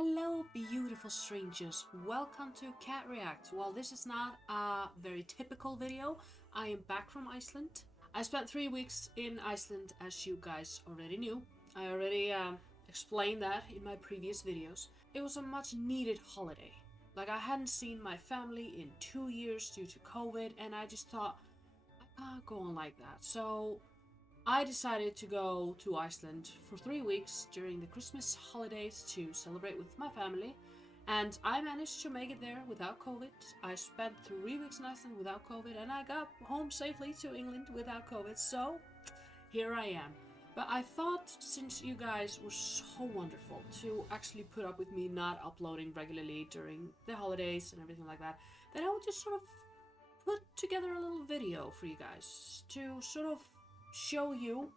Hello, beautiful strangers. Welcome to Cat React. Well, this is not a very typical video. I am back from Iceland. I spent 3 weeks in Iceland, as you guys already knew. I already explained that in my previous videos. It was a much needed holiday. Like, I hadn't seen my family in 2 years due to COVID, and I just thought, I can't go on like that. So I decided to go to Iceland for 3 weeks during the Christmas holidays to celebrate with my family, and I managed to make it there without COVID. I spent 3 weeks in Iceland without COVID, and I got home safely to England without COVID, so here I am. But I thought, since you guys were so wonderful to actually put up with me not uploading regularly during the holidays and everything like that, that I would just sort of put together a little video for you guys to sort of show you,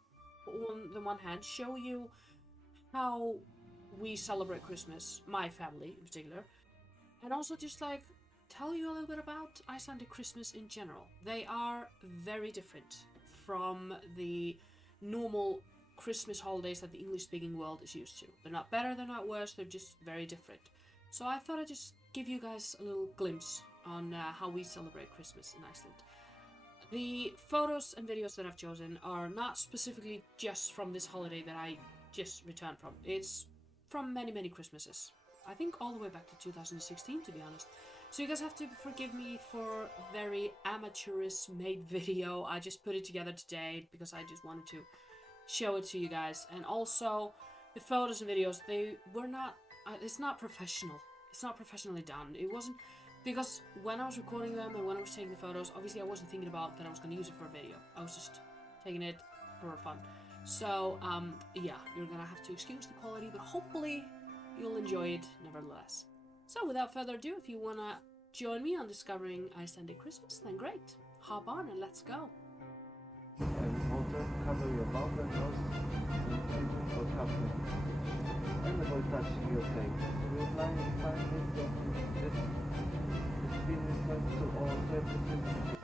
on the one hand, show you how we celebrate Christmas, my family in particular, and also just like tell you a little bit about Icelandic Christmas in general. They are very different from the normal Christmas holidays that the English-speaking world is used to. They're not better, they're not worse, they're just very different. So I thought I'd just give you guys a little glimpse on how we celebrate Christmas in Iceland. The photos and videos that I've chosen are not specifically just from this holiday that I just returned from. It's from many Christmases. I think all the way back to 2016, to be honest. So you guys have to forgive me for very amateurish made video. I just put it together today because I just wanted to show it to you guys. And also, the photos and videos, they were not, it's not professional. It's not professionally done. It wasn't. Because when I was recording them and when I was taking the photos, obviously I wasn't thinking about that I was going to use it for a video. I was just taking it for fun. So, yeah, you're going to have to excuse the quality, but hopefully you'll enjoy it nevertheless. So, without further ado, if you want to join me on discovering Icelandic Christmas, then great. Hop on and let's go. Water, cover your mouth and nose with treatment for coughing. And avoid touching your face. We're applying 5 minutes of this. Spin refers to all surfaces.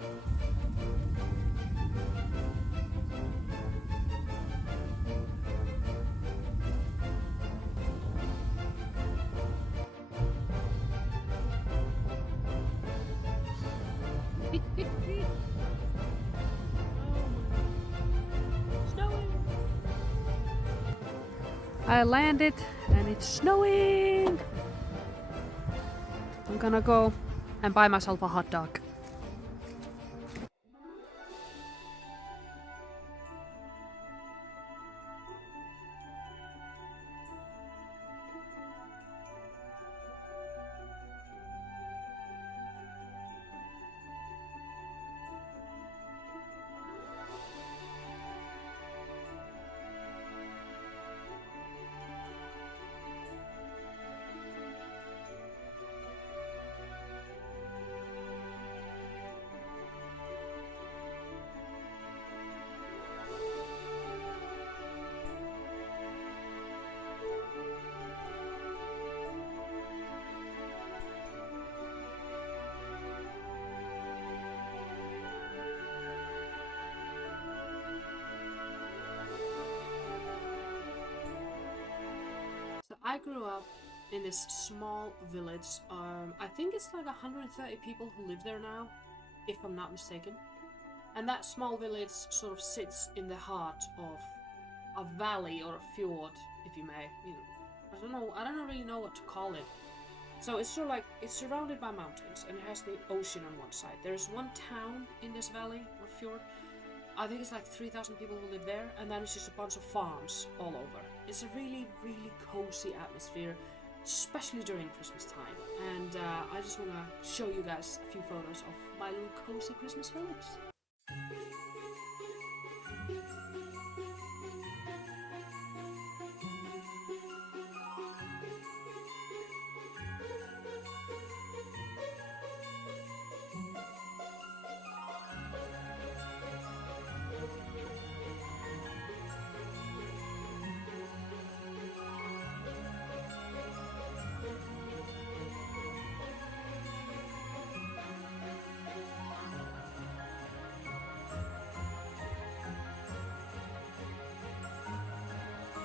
I landed and it's snowing! I'm gonna go and buy myself a hot dog. I grew up in this small village. I think it's like 130 people who live there now, if I'm not mistaken. And that small village sort of sits in the heart of a valley or a fjord, if you may. You know, I don't really know what to call it. So it's sort of like, it's surrounded by mountains and it has the ocean on one side. There's one town in this valley or fjord. I think it's like 3,000 people who live there, and then it's just a bunch of farms all over. It's a really cozy atmosphere, especially during Christmas time. And I just want to show you guys a few photos of my little cozy Christmas village.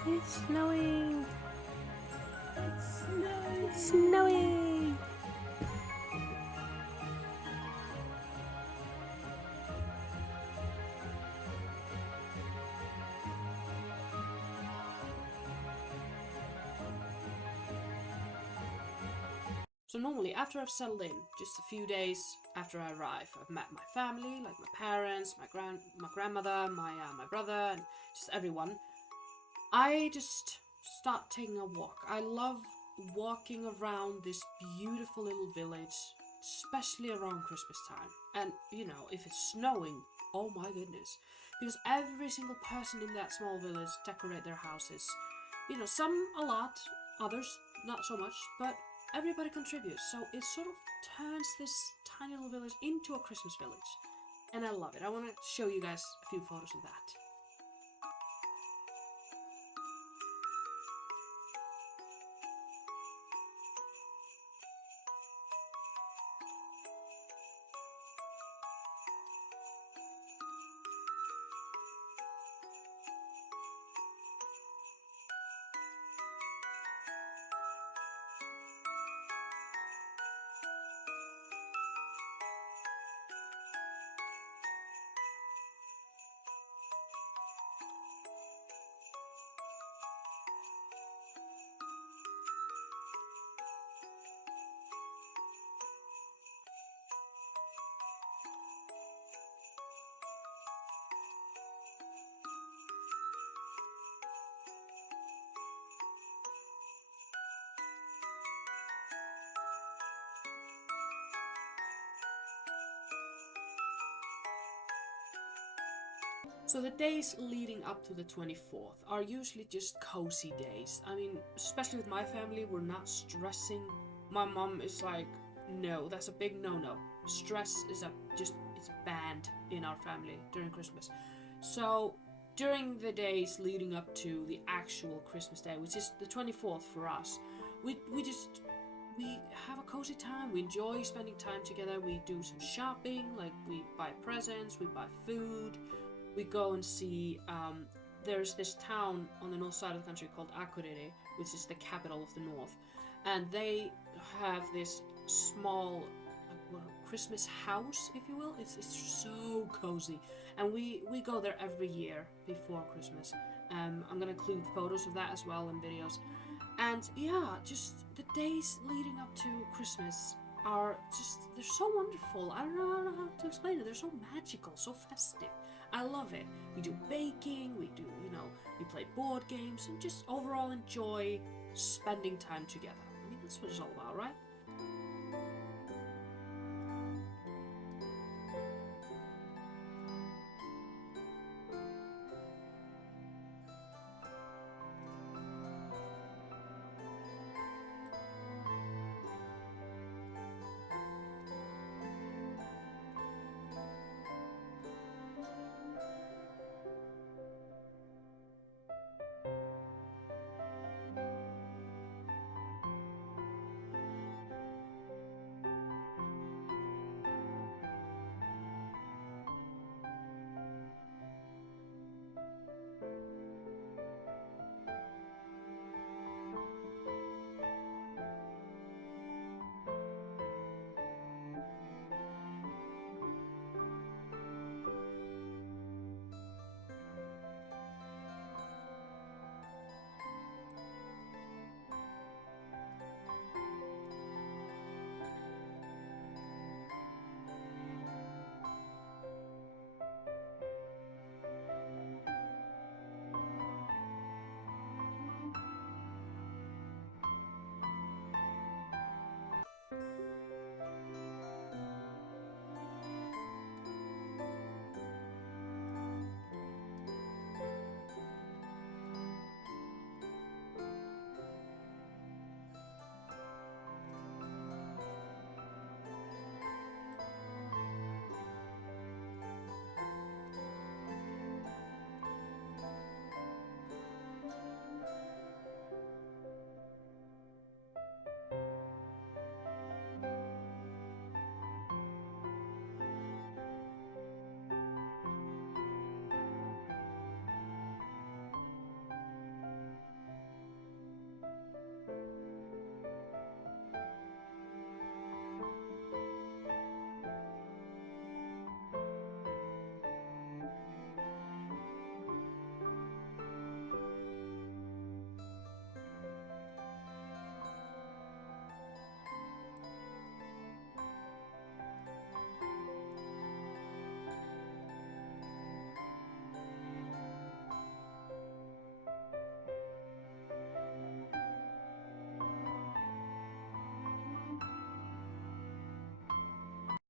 It's snowing! It's snowing! So normally after I've settled in, just a few days after I arrive, I've met my family, like my parents, my grandmother, my brother, and just everyone. I just start taking a walk. I love walking around this beautiful little village, especially around Christmas time. And you know, if it's snowing, oh my goodness. Because every single person in that small village decorate their houses. You know, some a lot, others not so much, but everybody contributes. So it sort of turns this tiny little village into a Christmas village. And I love it. I want to show you guys a few photos of that. So the days leading up to the 24th are usually just cozy days. I mean, especially with my family, we're not stressing. My mom is like, no, that's a big no-no. Stress is it's banned in our family during Christmas. So during the days leading up to the actual Christmas day, which is the 24th for us, we have a cozy time. We enjoy spending time together. We do some shopping, like we buy presents, we buy food. We go and see, there's this town on the north side of the country called Akureyri, which is the capital of the north. And they have this small Christmas house, if you will. It's so cozy. And we go there every year before Christmas. I'm going to include photos of that as well in videos. And yeah, just the days leading up to Christmas are they're so wonderful. I don't know how to explain it. They're so magical, so festive. I love it. We do baking, we play board games, and just overall enjoy spending time together. I mean, that's what it's all about, right?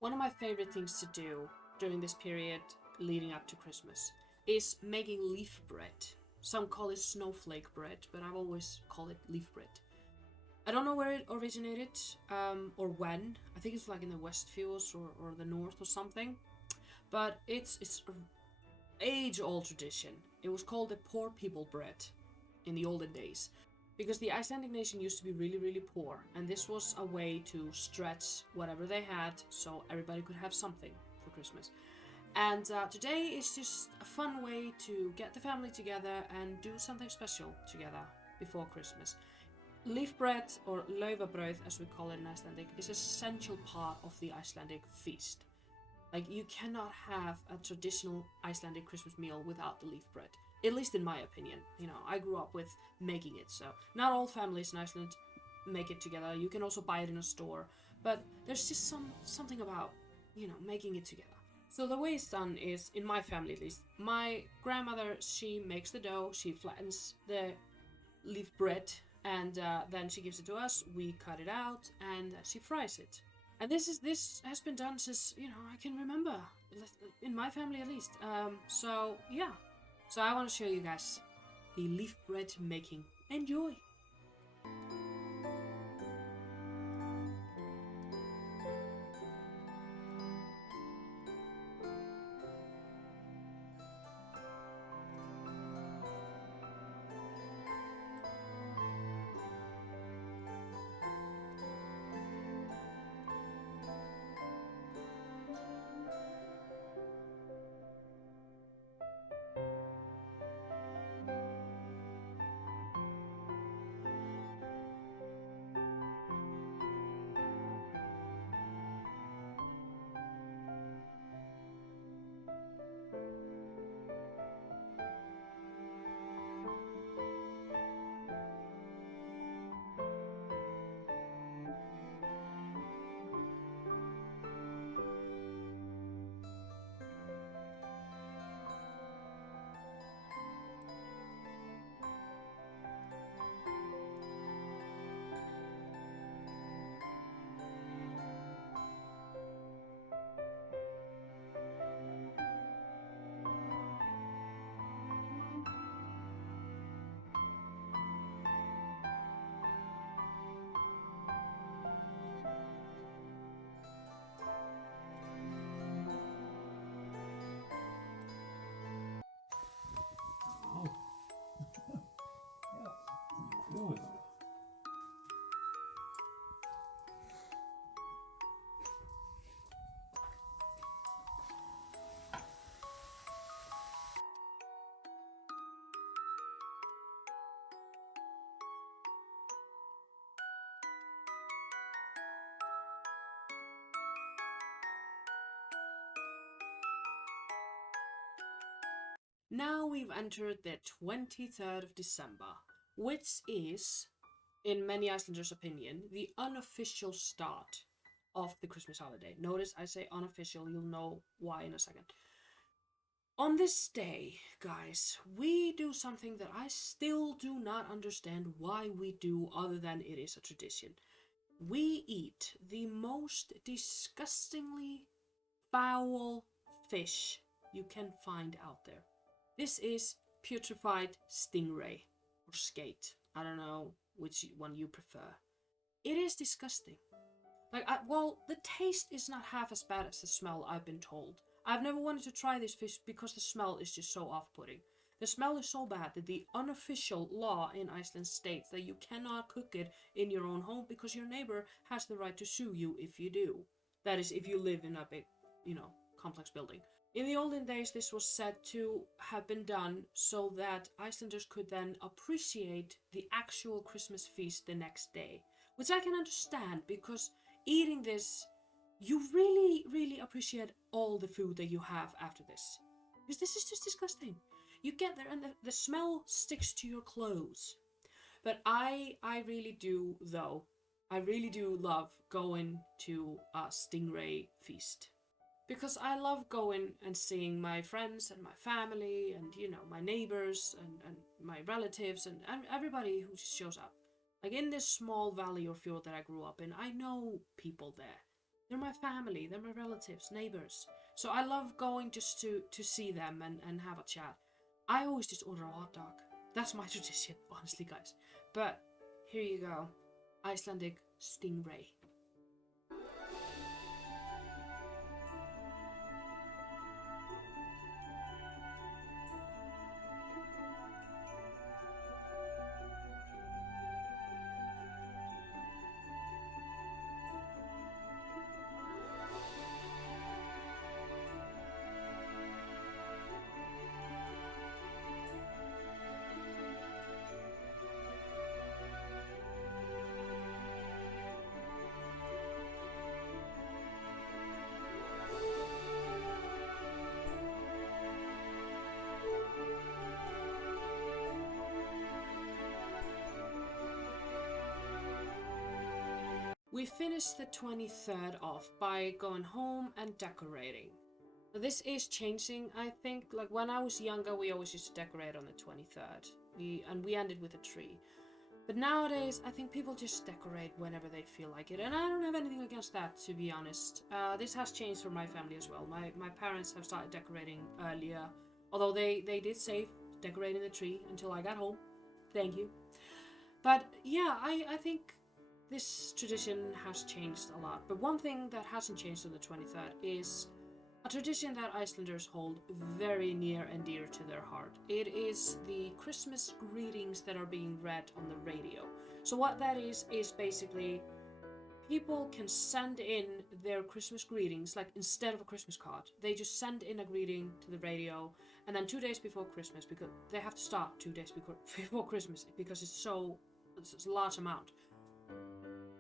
One of my favorite things to do during this period leading up to Christmas is making leaf bread. Some call it snowflake bread, but I've always called it leaf bread. I don't know where it originated or when. I think it's like in the West Fields or the North or something. But it's an age-old tradition. It was called the poor people bread in the olden days. Because the Icelandic nation used to be really, really poor, and this was a way to stretch whatever they had so everybody could have something for Christmas. And today is just a fun way to get the family together and do something special together before Christmas. Leaf bread, or laufabrauð as we call it in Icelandic, is an essential part of the Icelandic feast. Like, you cannot have a traditional Icelandic Christmas meal without the leaf bread. At least in my opinion. You know, I grew up with making it, so not all families in Iceland make it together. You can also buy it in a store, but there's just something about, you know, making it together. So the way it's done is, in my family at least, my grandmother, she makes the dough, she flattens the leaf bread, and then she gives it to us, we cut it out, and she fries it. And this has been done since, you know, I can remember, in my family at least. So yeah. So I want to show you guys the leaf bread making. Enjoy! Cool. Now we've entered the 23rd of December, which is, in many Icelanders' opinion, the unofficial start of the Christmas holiday. Notice I say unofficial, you'll know why in a second. On this day, guys, we do something that I still do not understand why we do, other than it is a tradition. We eat the most disgustingly foul fish you can find out there. This is putrefied stingray, or skate. I don't know which one you prefer. It is disgusting. Like, well, the taste is not half as bad as the smell, I've been told. I've never wanted to try this fish because the smell is just so off-putting. The smell is so bad that the unofficial law in Iceland states that you cannot cook it in your own home because your neighbor has the right to sue you if you do. That is, if you live in a big, you know, complex building. In the olden days, this was said to have been done so that Icelanders could then appreciate the actual Christmas feast the next day. Which I can understand, because eating this, you really, really appreciate all the food that you have after this. Because this is just disgusting. You get there and the smell sticks to your clothes. But I really do, though. I really do love going to a stingray feast. Because I love going and seeing my friends and my family and, you know, my neighbors and my relatives and everybody who just shows up. Like, in this small valley or fjord that I grew up in, I know people there. They're my family, they're my relatives, neighbors. So I love going just to see them and have a chat. I always just order a hot dog. That's my tradition, honestly, guys. But here you go. Icelandic stingray. We finished the 23rd off by going home and decorating. Now, this is changing, I think. Like when I was younger, we always used to decorate on the 23rd. We ended with a tree. But nowadays, I think people just decorate whenever they feel like it, and I don't have anything against that, to be honest. This has changed for my family as well. My parents have started decorating earlier, although they did save decorating the tree until I got home. Thank you. But yeah, I think this tradition has changed a lot, but one thing that hasn't changed on the 23rd is a tradition that Icelanders hold very near and dear to their heart. It is the Christmas greetings that are being read on the radio. So what that is basically people can send in their Christmas greetings, like instead of a Christmas card, they just send in a greeting to the radio, and then 2 days before Christmas, because they have to start 2 days before Christmas because it's a large amount.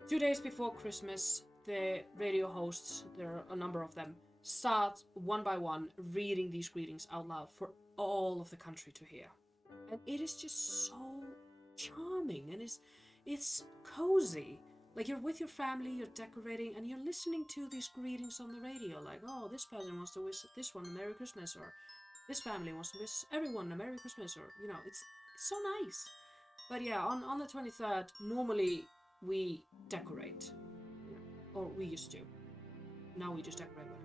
2 days before Christmas, the radio hosts, there are a number of them, start one by one reading these greetings out loud for all of the country to hear. And it is just so charming, and it's cozy. Like you're with your family, you're decorating, and you're listening to these greetings on the radio. Like, oh, this person wants to wish this one a Merry Christmas, or this family wants to wish everyone a Merry Christmas, or, you know, it's so nice. But yeah, on the 23rd, normally we decorate. Or we used to. Now we just decorate whatever.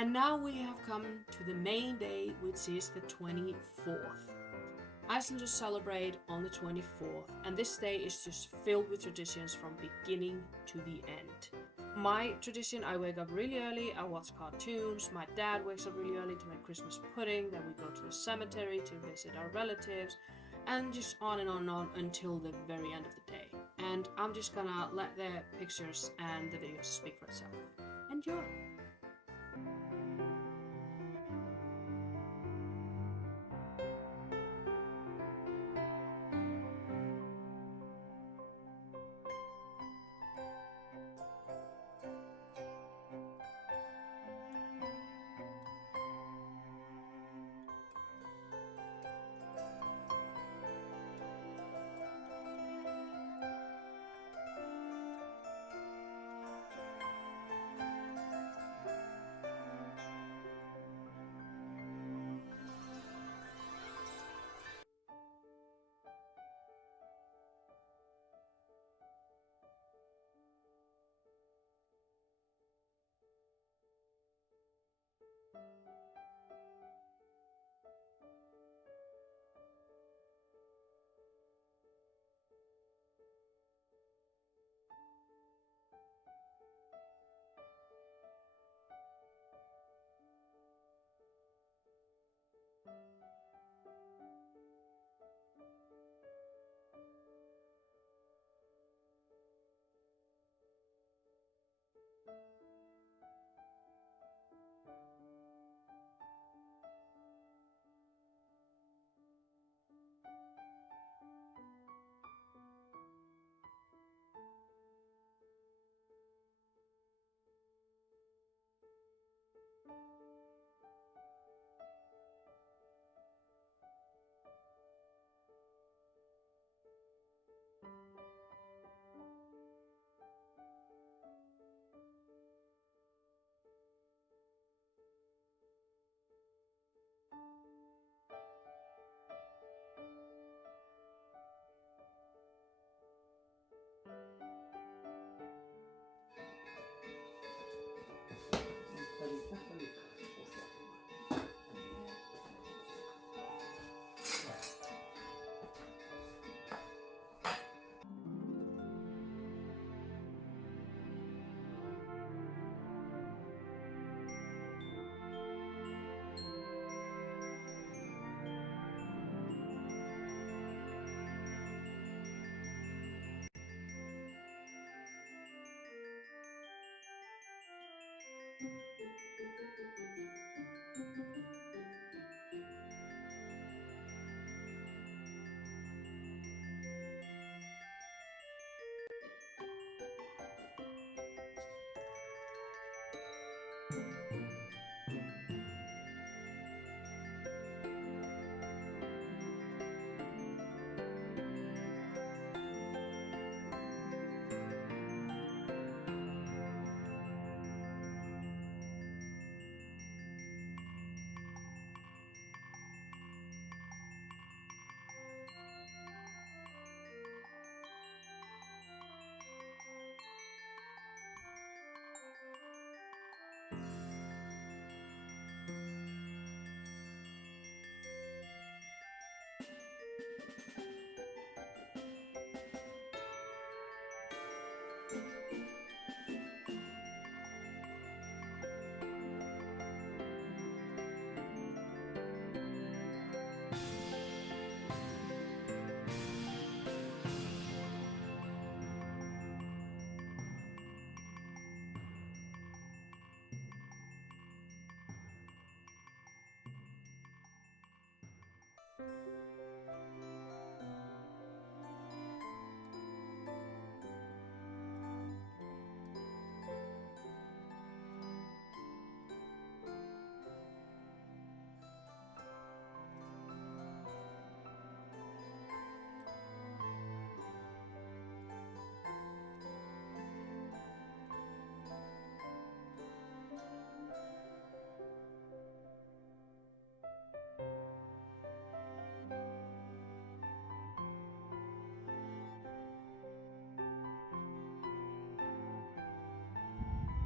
And now we have come to the main day, which is the 24th. Icelanders celebrate on the 24th, and this day is just filled with traditions from beginning to the end. My tradition, I wake up really early, I watch cartoons, my dad wakes up really early to make Christmas pudding, then we go to the cemetery to visit our relatives, and just on and on and on until the very end of the day. And I'm just gonna let the pictures and the videos speak for itself. Enjoy!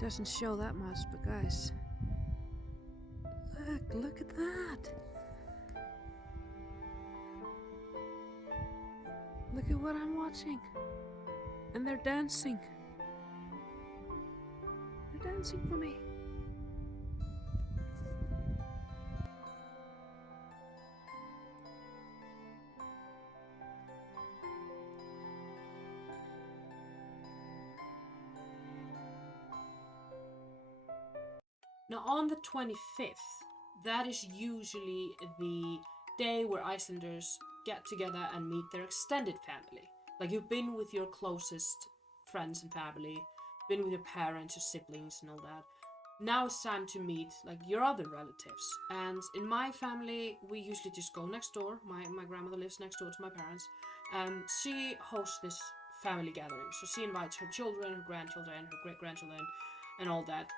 Doesn't show that much, but guys, look at that. Look at what I'm watching. And they're dancing. They're dancing for me. Now on the 25th, that is usually the day where Icelanders get together and meet their extended family. Like you've been with your closest friends and family, been with your parents, your siblings and all that. Now it's time to meet like your other relatives. And in my family, we usually just go next door. My grandmother lives next door to my parents. She hosts this family gathering. So she invites her children, her grandchildren, her great-grandchildren, and all that.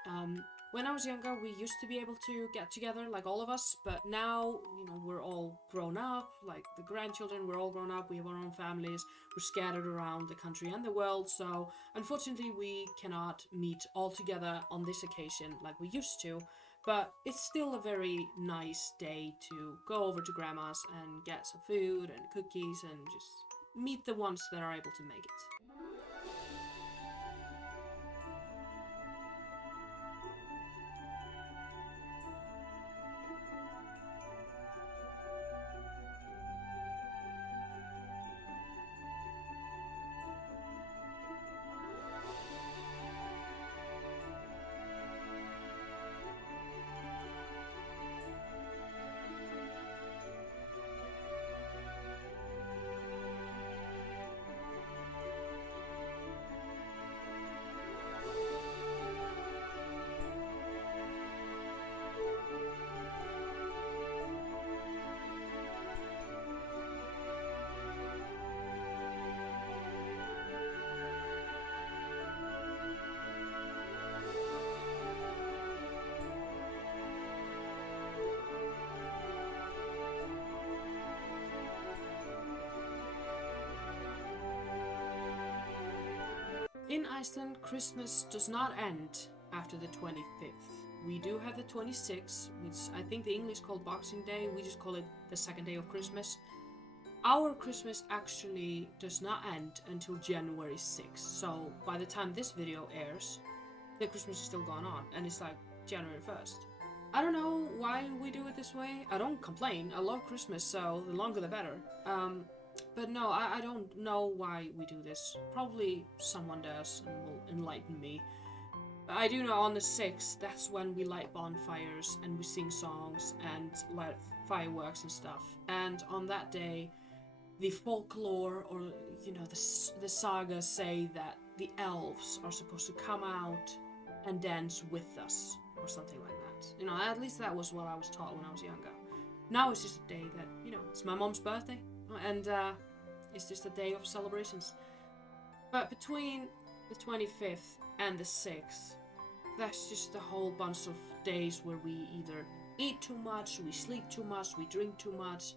When I was younger, we used to be able to get together, like all of us, but now, you know, we're all grown up, like the grandchildren, we're all grown up, we have our own families, we're scattered around the country and the world, so unfortunately we cannot meet all together on this occasion like we used to, but it's still a very nice day to go over to Grandma's and get some food and cookies and just meet the ones that are able to make it. In Iceland, Christmas does not end after the 25th. We do have the 26th, which I think the English call Boxing Day. We just call it the second day of Christmas. Our Christmas actually does not end until January 6th. So by the time this video airs, the Christmas is still going on, and it's like January 1st. I don't know why we do it this way. I don't complain. I love Christmas, so the longer the better. But no, I don't know why we do this. Probably someone does and will enlighten me. But I do know on the 6th, that's when we light bonfires and we sing songs and light fireworks and stuff. And on that day, the folklore or, you know, the sagas say that the elves are supposed to come out and dance with us or something like that. You know, at least that was what I was taught when I was younger. Now it's just a day that, you know, it's my mom's birthday. And it's just a day of celebrations. But between the 25th and the 6th, that's just a whole bunch of days where we either eat too much, we sleep too much, we drink too much,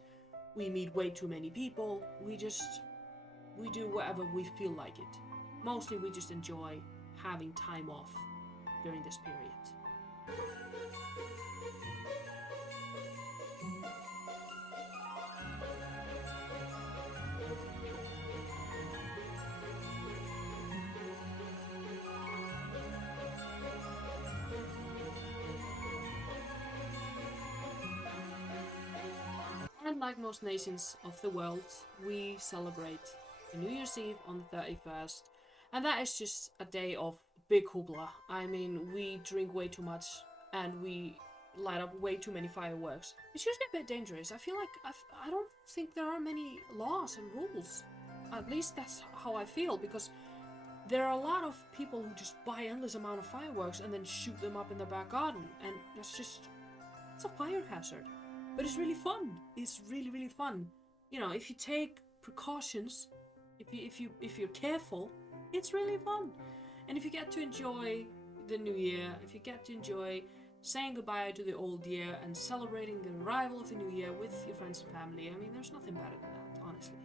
we meet way too many people, we do whatever we feel like it. Mostly we just enjoy having time off during this period. And like most nations of the world, we celebrate the New Year's Eve on the 31st, and that is just a day of big hoopla. I mean, we drink way too much, and we light up way too many fireworks. It's usually a bit dangerous. I feel like I don't think there are many laws and rules. At least that's how I feel, because there are a lot of people who just buy endless amount of fireworks and then shoot them up in their back garden, and it's a fire hazard. But it's really fun. It's really, really fun. You know, if you take precautions, if you're careful, it's really fun. And if you get to enjoy the new year, if you get to enjoy saying goodbye to the old year and celebrating the arrival of the new year with your friends and family, I mean, there's nothing better than that, honestly.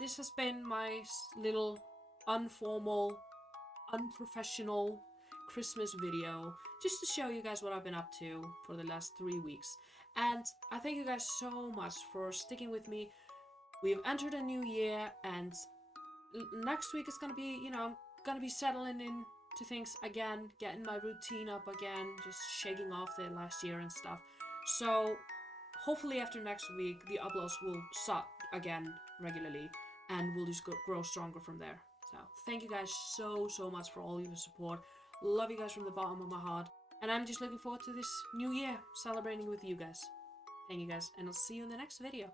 this has been my little informal, unprofessional Christmas video, just to show you guys what I've been up to for the last 3 weeks. And I thank you guys so much for sticking with me. We've entered a new year, and next week is gonna be, I'm gonna be settling into things again, getting my routine up again, just shaking off the last year and stuff. So hopefully after next week, the uploads will start again regularly, and we'll just grow stronger from there. So thank you guys so much for all your support. Love you guys from the bottom of my heart, and I'm just looking forward to this new year, celebrating with you guys. Thank you guys, and I'll see you in the next video.